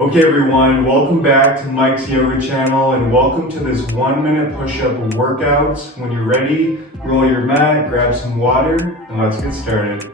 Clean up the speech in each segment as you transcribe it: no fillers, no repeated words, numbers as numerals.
Okay everyone, welcome back to Mike's Yoga channel and welcome to this 1-minute push-up workout. When you're ready, roll your mat, grab some water, and let's get started.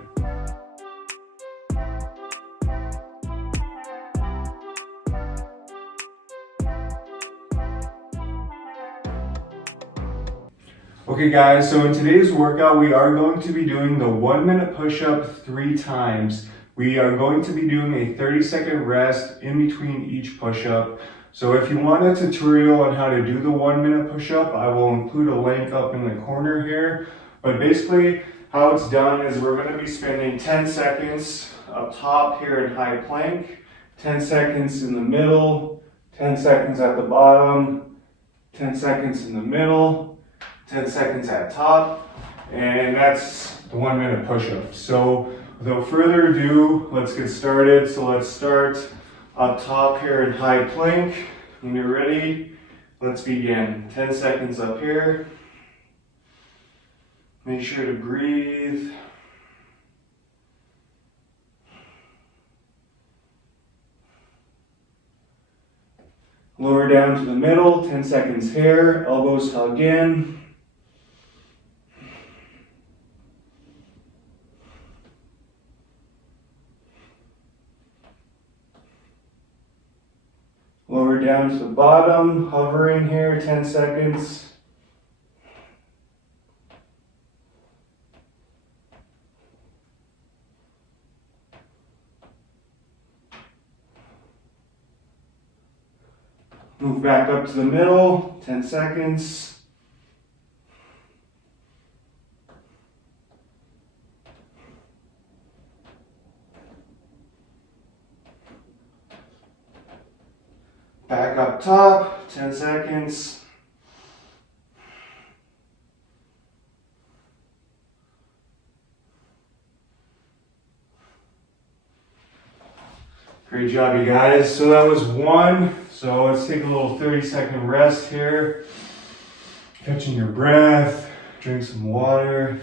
Okay guys, so in today's workout we are going to be doing the 1-minute push-up 3 times. We are going to be doing a 30-second rest in between each push-up. So if you want a tutorial on how to do the 1-minute push-up, I will include a link up in the corner here. But basically how it's done is we're going to be spending 10 seconds up top here in high plank, 10 seconds in the middle, 10 seconds at the bottom, 10 seconds in the middle, 10 seconds at top, and that's the 1-minute push-up. So without further ado, let's get started. So let's start up top here in high plank. When you're ready, let's begin. 10 seconds up here. Make sure to breathe. Lower down to the middle, 10 seconds here, elbows hug in. Lower down to the bottom, hovering here, 10 seconds. Move back up to the middle, 10 seconds. Back up top, 10 seconds. Great job, you guys. So that was 1. So let's take a little 30-second rest here. Catching your breath, drink some water.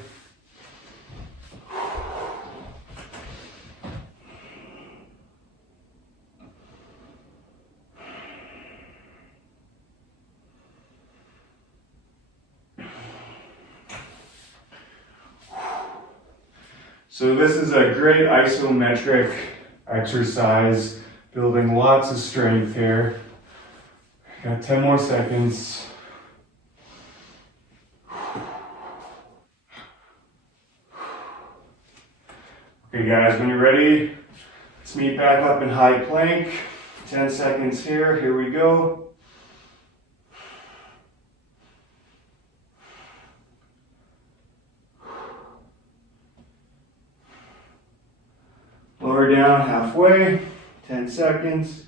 So this is a great isometric exercise, building lots of strength here. Got 10 more seconds. Okay guys, when you're ready, let's meet back up in high plank. 10 seconds here we go. Lower down halfway, 10 seconds.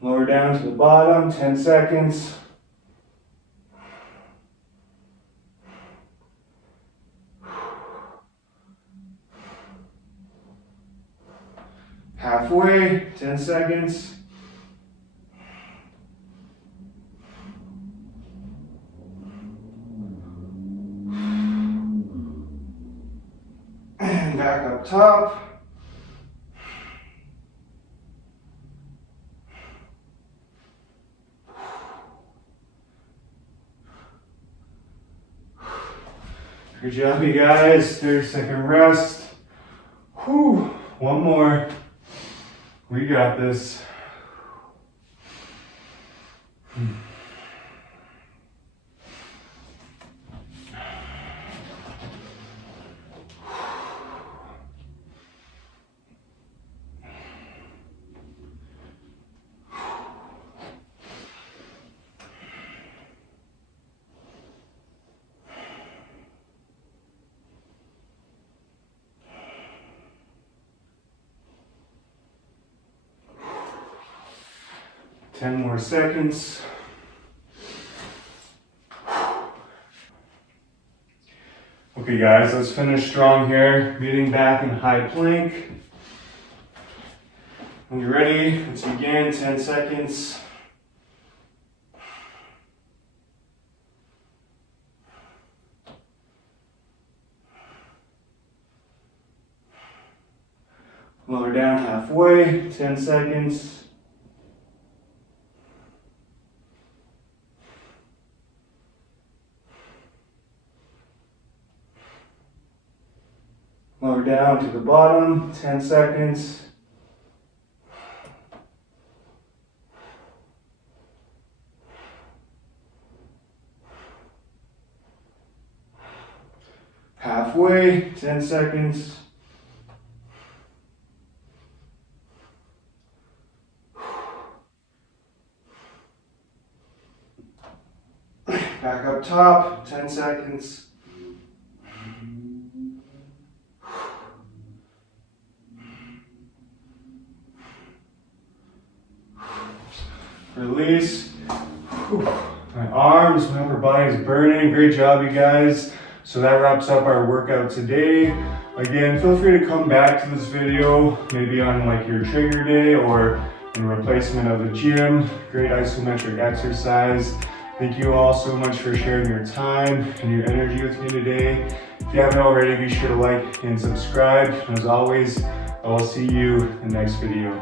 Lower down to the bottom, 10 seconds. Halfway, 10 seconds. And back up top. Good job, you guys. 30-second rest. Whew. 1 more. We got this. 10 more seconds. Okay guys, let's finish strong here. Meeting back in high plank. When you're ready, let's begin. 10 seconds. Lower down halfway, 10 seconds. Lower down to the bottom, 10 seconds. Halfway, 10 seconds. Back up top, 10 seconds. Release. My arms, my upper body is burning. Great job, you guys. So that wraps up our workout today. Again, feel free to come back to this video, maybe on like your trigger day or in replacement of the gym. Great isometric exercise. Thank you all so much for sharing your time and your energy with me today. If you haven't already, be sure to like and subscribe. As always, I will see you in the next video.